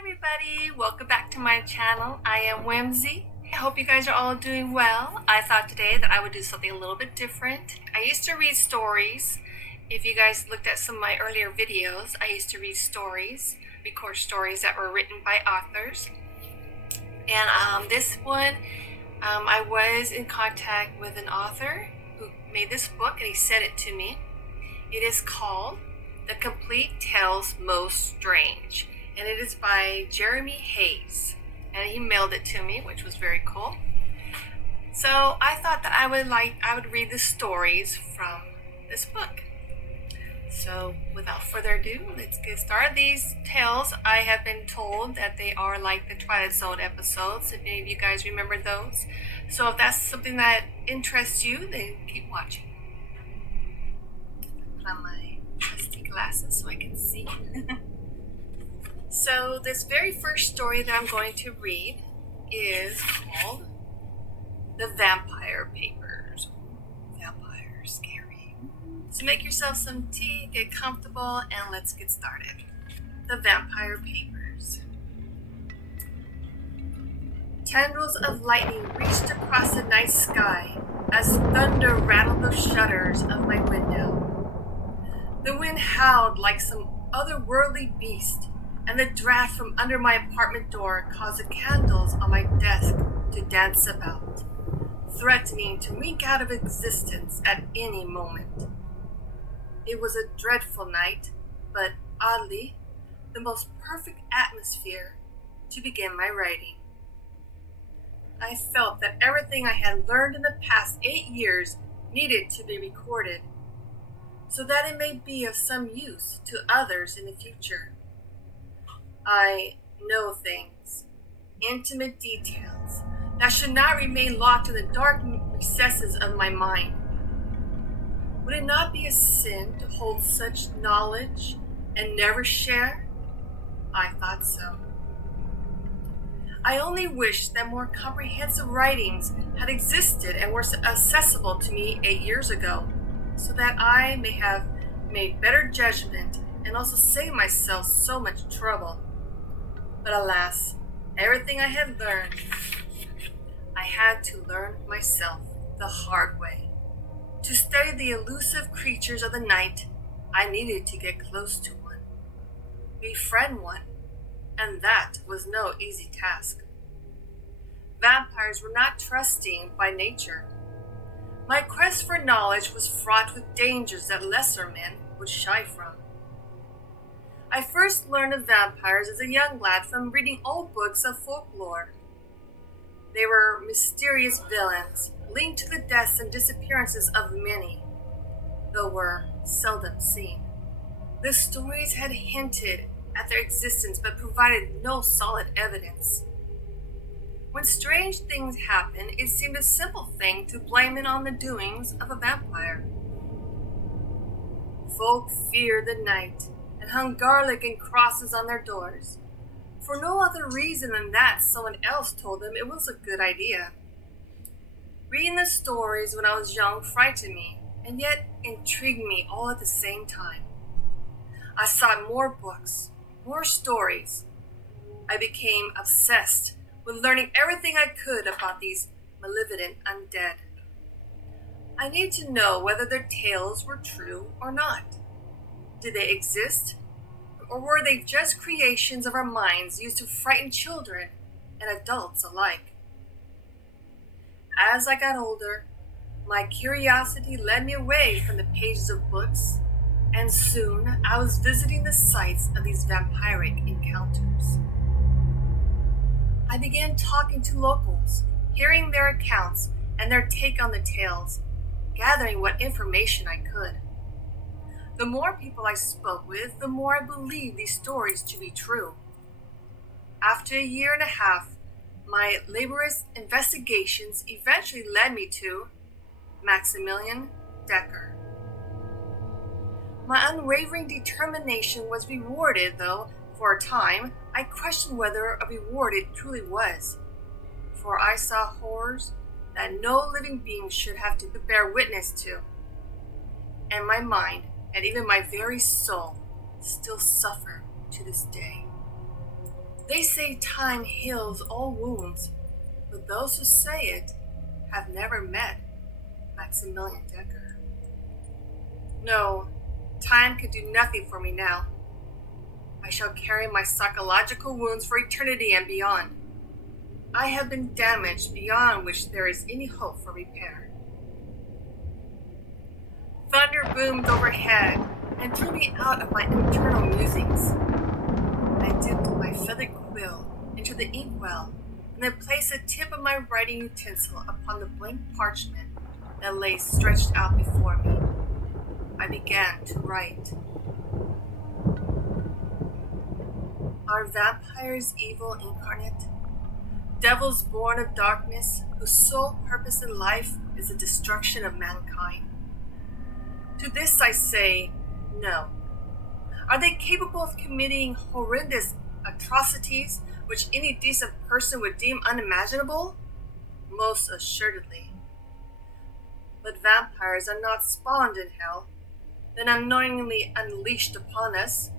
everybody, welcome back to my channel. I am Whimsy. I hope you guys are all doing well. I thought today that I would do something a little bit different. I used to read stories. If you guys looked at some of my earlier videos, I used to read stories, record stories that were written by authors. And this one, I was in contact with an author who made this book and he sent it to me. It is called The Complete Tales Most Strange. And it is by Jeremy Hayes, and he mailed it to me, which was very cool. So I thought that I would read the stories from this book. So without further ado, let's get started. These tales, I have been told that they are like the Twilight Zone episodes, if any of you guys remember those. So if that's something that interests you, then keep watching. Put on my trusty glasses so I can see. So this very first story that I'm going to read is called The Vampire Papers. Vampire, scary. So make yourself some tea, get comfortable, and let's get started. The Vampire Papers. Tendrils of lightning reached across the night sky as thunder rattled the shutters of my window. The wind howled like some otherworldly beast, and the draft from under my apartment door caused the candles on my desk to dance about, threatening to wink out of existence at any moment. It was a dreadful night, but oddly, the most perfect atmosphere to begin my writing. I felt that everything I had learned in the past 8 years needed to be recorded, so that it may be of some use to others in the future. I know things, intimate details, that should not remain locked in the dark recesses of my mind. Would it not be a sin to hold such knowledge and never share? I thought so. I only wish that more comprehensive writings had existed and were accessible to me 8 years ago, so that I may have made better judgment and also save myself so much trouble. But alas, everything I had learned, I had to learn myself the hard way. To study the elusive creatures of the night, I needed to get close to one, befriend one, and that was no easy task. Vampires were not trusting by nature. My quest for knowledge was fraught with dangers that lesser men would shy from. I first learned of vampires as a young lad from reading old books of folklore. They were mysterious villains, linked to the deaths and disappearances of many, though were seldom seen. The stories had hinted at their existence but provided no solid evidence. When strange things happened, it seemed a simple thing to blame it on the doings of a vampire. Folk feared the night and hung garlic and crosses on their doors, for no other reason than that someone else told them it was a good idea. Reading the stories when I was young frightened me, and yet intrigued me all at the same time. I sought more books, more stories. I became obsessed with learning everything I could about these malevolent undead. I needed to know whether their tales were true or not. Did they exist? Or were they just creations of our minds used to frighten children and adults alike? As I got older, my curiosity led me away from the pages of books, and soon I was visiting the sites of these vampiric encounters. I began talking to locals, hearing their accounts and their take on the tales, gathering what information I could. The more people I spoke with, the more I believed these stories to be true. After a year and a half, my laborious investigations eventually led me to Maximilian Decker. My unwavering determination was rewarded, though for a time I questioned whether a reward it truly was, for I saw horrors that no living being should have to bear witness to, and my mind and even my very soul still suffer to this day. They say time heals all wounds, but those who say it have never met Maximilian Decker. No, time could do nothing for me now. I shall carry my psychological wounds for eternity and beyond. I have been damaged beyond which there is any hope for repair. Thunder boomed overhead and drew me out of my internal musings. I dipped my feathered quill into the inkwell and then placed the tip of my writing utensil upon the blank parchment that lay stretched out before me. I began to write. Are vampires evil incarnate? Devils born of darkness, whose sole purpose in life is the destruction of mankind? To this I say, no. Are they capable of committing horrendous atrocities which any decent person would deem unimaginable? Most assuredly. But vampires are not spawned in hell, then unknowingly unleashed upon us.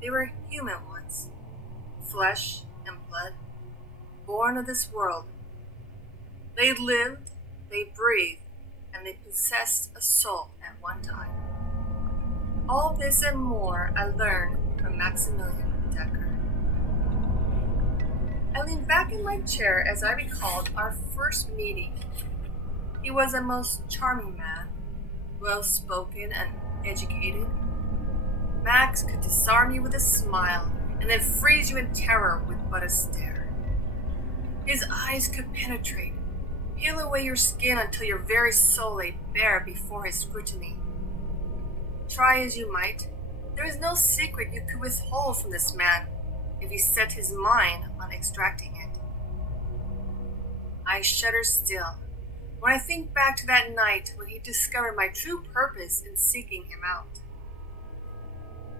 They were human once, flesh and blood, born of this world. They lived, they breathed, and they possessed a soul at one time. All this and more I learned from Maximilian Decker. I leaned back in my chair as I recalled our first meeting. He was a most charming man, well-spoken and educated. Max could disarm you with a smile and then freeze you in terror with but a stare. His eyes could penetrate, peel away your skin until your very soul lay bare before his scrutiny. Try as you might, there is no secret you could withhold from this man if he set his mind on extracting it. I shudder still when I think back to that night when he discovered my true purpose in seeking him out,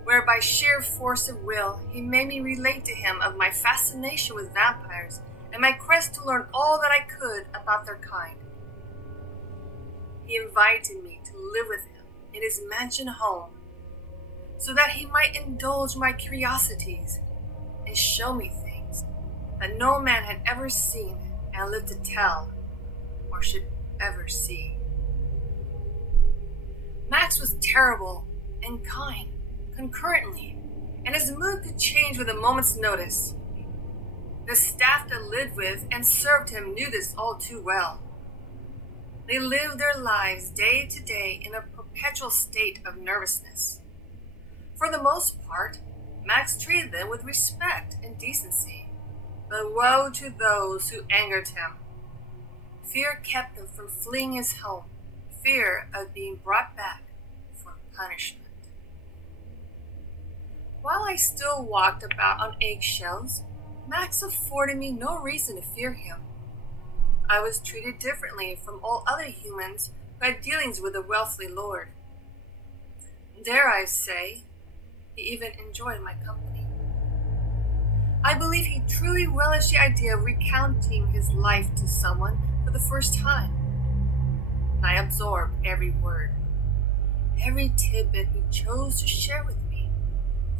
where by sheer force of will he made me relate to him of my fascination with vampires and my quest to learn all that I could about their kind. He invited me to live with him in his mansion home so that he might indulge my curiosities and show me things that no man had ever seen and lived to tell or should ever see. Max was terrible and kind concurrently, and his mood could change with a moment's notice. The staff that lived with and served him knew this all too well. They lived their lives day to day in a perpetual state of nervousness. For the most part, Max treated them with respect and decency, but woe to those who angered him. Fear kept them from fleeing his home, fear of being brought back for punishment. While I still walked about on eggshells, Max afforded me no reason to fear him. I was treated differently from all other humans who had dealings with a wealthy lord. Dare I say, he even enjoyed my company. I believe he truly relished the idea of recounting his life to someone for the first time. And I absorbed every word, every tidbit he chose to share with me,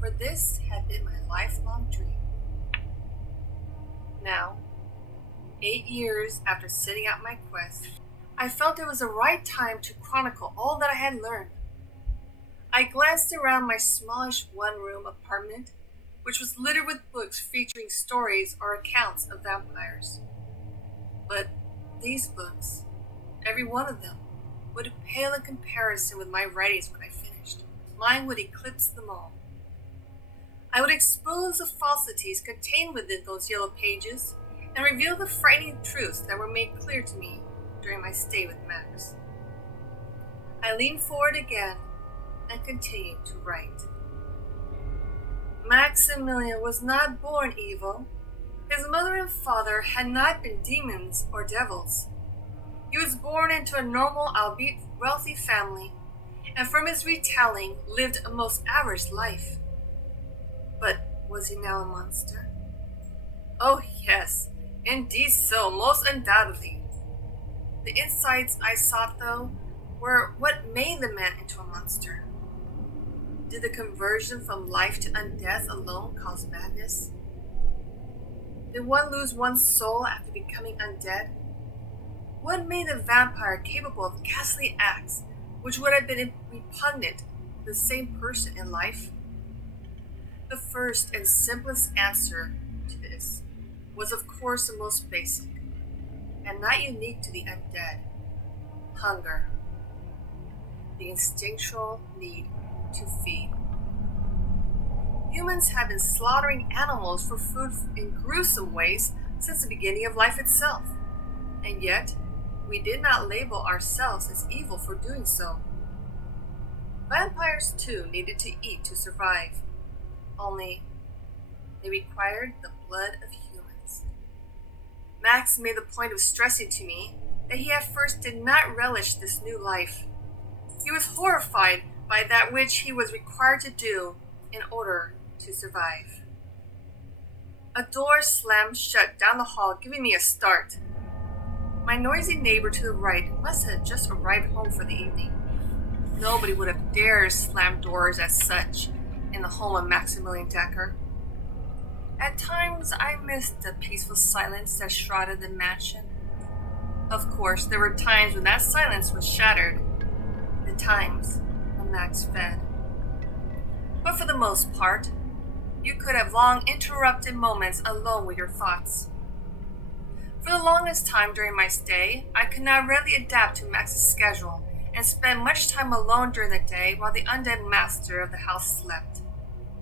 for this had been my lifelong dream. Now, 8 years after setting out my quest, I felt it was the right time to chronicle all that I had learned. I glanced around my smallish one-room apartment, which was littered with books featuring stories or accounts of vampires. But these books, every one of them, would pale in comparison with my writings when I finished. Mine would eclipse them all. I would expose the falsities contained within those yellow pages and reveal the frightening truths that were made clear to me during my stay with Max. I leaned forward again and continued to write. Maximilian was not born evil. His mother and father had not been demons or devils. He was born into a normal, albeit wealthy family, and from his retelling lived a most average life. But was he now a monster? Oh yes, indeed so, most undoubtedly. The insights I sought, though, were what made the man into a monster. Did the conversion from life to undeath alone cause madness? Did one lose one's soul after becoming undead? What made a vampire capable of ghastly acts which would have been repugnant to the same person in life? The first and simplest answer to this was, of course, the most basic, and not unique to the undead: hunger. The instinctual need to feed. Humans have been slaughtering animals for food in gruesome ways since the beginning of life itself, and yet we did not label ourselves as evil for doing so. Vampires too needed to eat to survive, only they required the blood of humans. Max made the point of stressing to me that he at first did not relish this new life. He was horrified by that which he was required to do in order to survive. A door slammed shut down the hall, giving me a start. My noisy neighbor to the right must have just arrived home for the evening. Nobody would have dared slam doors as such in the home of Maximilian Decker. At times, I missed the peaceful silence that shrouded the mansion. Of course, there were times when that silence was shattered, the times when Max fed. But for the most part, you could have long interrupted moments alone with your thoughts. For the longest time during my stay, I could not readily adapt to Max's schedule and spent much time alone during the day while the undead master of the house slept.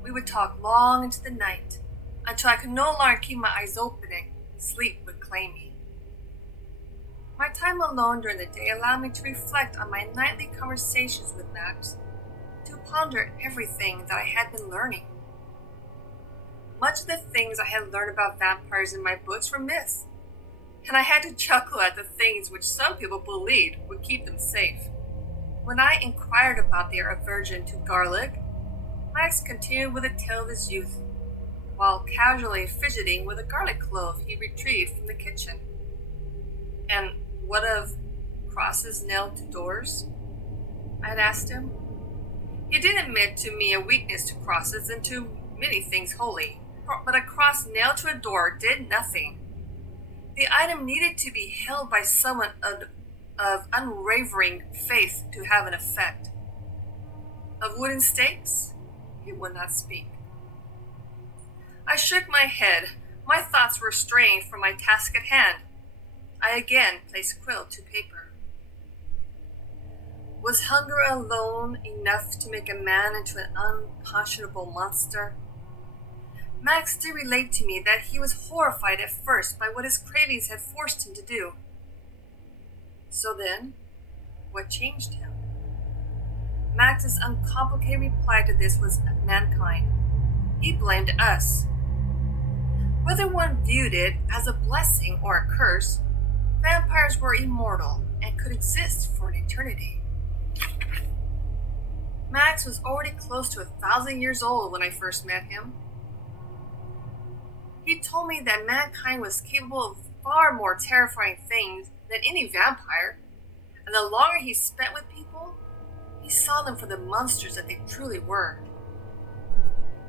We would talk long into the night, until I could no longer keep my eyes open and sleep would claim me. My time alone during the day allowed me to reflect on my nightly conversations with Max, to ponder everything that I had been learning. Much of the things I had learned about vampires in my books were myths, and I had to chuckle at the things which some people believed would keep them safe. When I inquired about their aversion to garlic, Max continued with a tale of his youth, while casually fidgeting with a garlic clove he retrieved from the kitchen. And what of crosses nailed to doors? I had asked him. He did admit to me a weakness to crosses and to many things holy, but a cross nailed to a door did nothing. The item needed to be held by someone of unwavering faith to have an effect. Of wooden stakes, he would not speak. I shook my head. My thoughts were straying from my task at hand. I again placed quill to paper. Was hunger alone enough to make a man into an unconscionable monster? Max did relate to me that he was horrified at first by what his cravings had forced him to do. So then, what changed him? Max's uncomplicated reply to this was mankind. He blamed us. Whether one viewed it as a blessing or a curse, vampires were immortal and could exist for an eternity. Max was already close to 1,000 years old when I first met him. He told me that mankind was capable of far more terrifying things than any vampire, and the longer he spent with people, he saw them for the monsters that they truly were.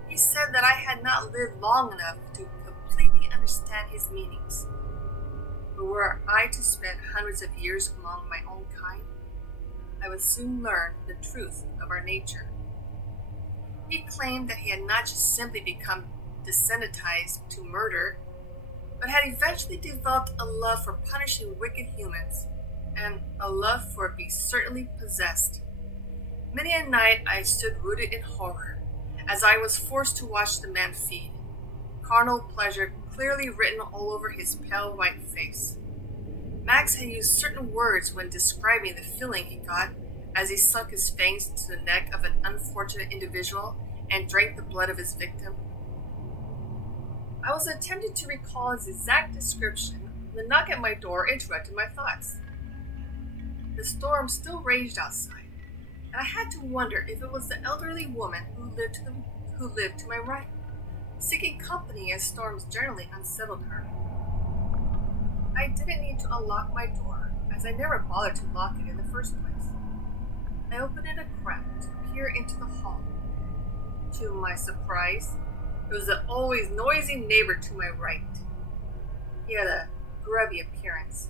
He said that I had not lived long enough to completely understand his meanings. But were I to spend hundreds of years among my own kind, I would soon learn the truth of our nature. He claimed that he had not just simply become desensitized to murder, but had eventually developed a love for punishing wicked humans, and a love for being certainly possessed. Many a night I stood rooted in horror, as I was forced to watch the man feed, carnal pleasure clearly written all over his pale white face. Max had used certain words when describing the feeling he got as he sunk his fangs into the neck of an unfortunate individual and drank the blood of his victim. I was attempting to recall his exact description when the knock at my door interrupted my thoughts. The storm still raged outside, and I had to wonder if it was the elderly woman who lived to my right, seeking company as storms generally unsettled her. I didn't need to unlock my door, as I never bothered to lock it in the first place. I opened it a crack to peer into the hall. To my surprise, it was the always noisy neighbor to my right. He had a grubby appearance.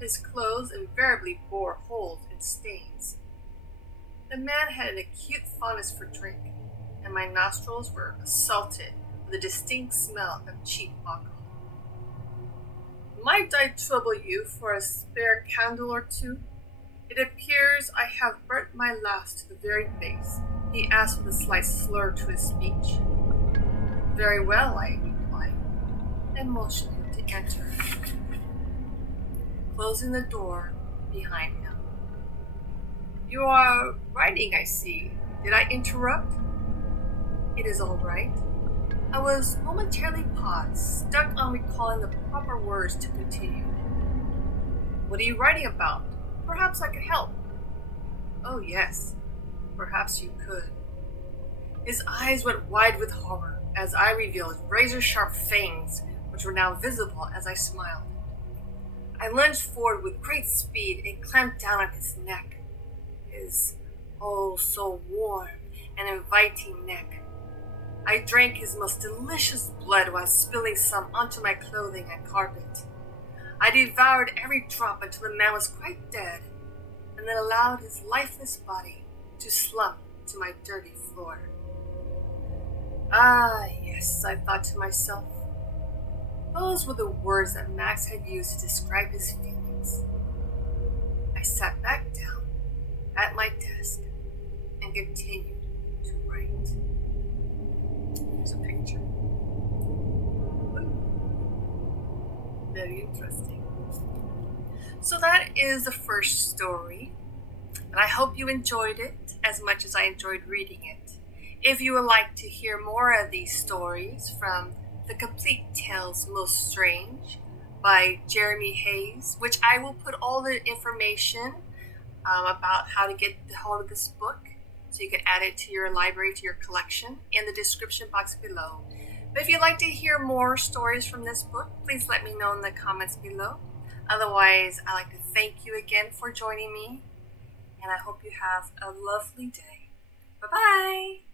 His clothes invariably bore holes and stains. The man had an acute fondness for drink, and my nostrils were assaulted with a distinct smell of cheap alcohol. Might I trouble you for a spare candle or two? It appears I have burnt my last to the very base, he asked with a slight slur to his speech. Very well, I replied, and motioned him to enter, closing the door behind him. You are writing, I see. Did I interrupt? It is all right. I was momentarily paused, stuck on recalling the proper words to continue. What are you writing about? Perhaps I could help. Oh, yes, perhaps you could. His eyes went wide with horror as I revealed razor-sharp fangs, which were now visible as I smiled. I lunged forward with great speed and clamped down on his neck. His oh so warm and inviting neck. I drank his most delicious blood while spilling some onto my clothing and carpet. I devoured every drop until the man was quite dead, and then allowed his lifeless body to slump to my dirty floor. Ah, yes, I thought to myself. Those were the words that Max had used to describe his feelings. I sat back down at my desk and continued to write. Here's a picture. Very interesting. So that is the first story, and I hope you enjoyed it as much as I enjoyed reading it. If you would like to hear more of these stories from The Complete Tales Most Strange by Jeremy Hayes, which I will put all the information about how to get the hold of this book so you can add it to your library, to your collection, in the description box below. But if you'd like to hear more stories from this book, please let me know in the comments below. Otherwise, I'd like to thank you again for joining me, and I hope you have a lovely day. Bye-bye!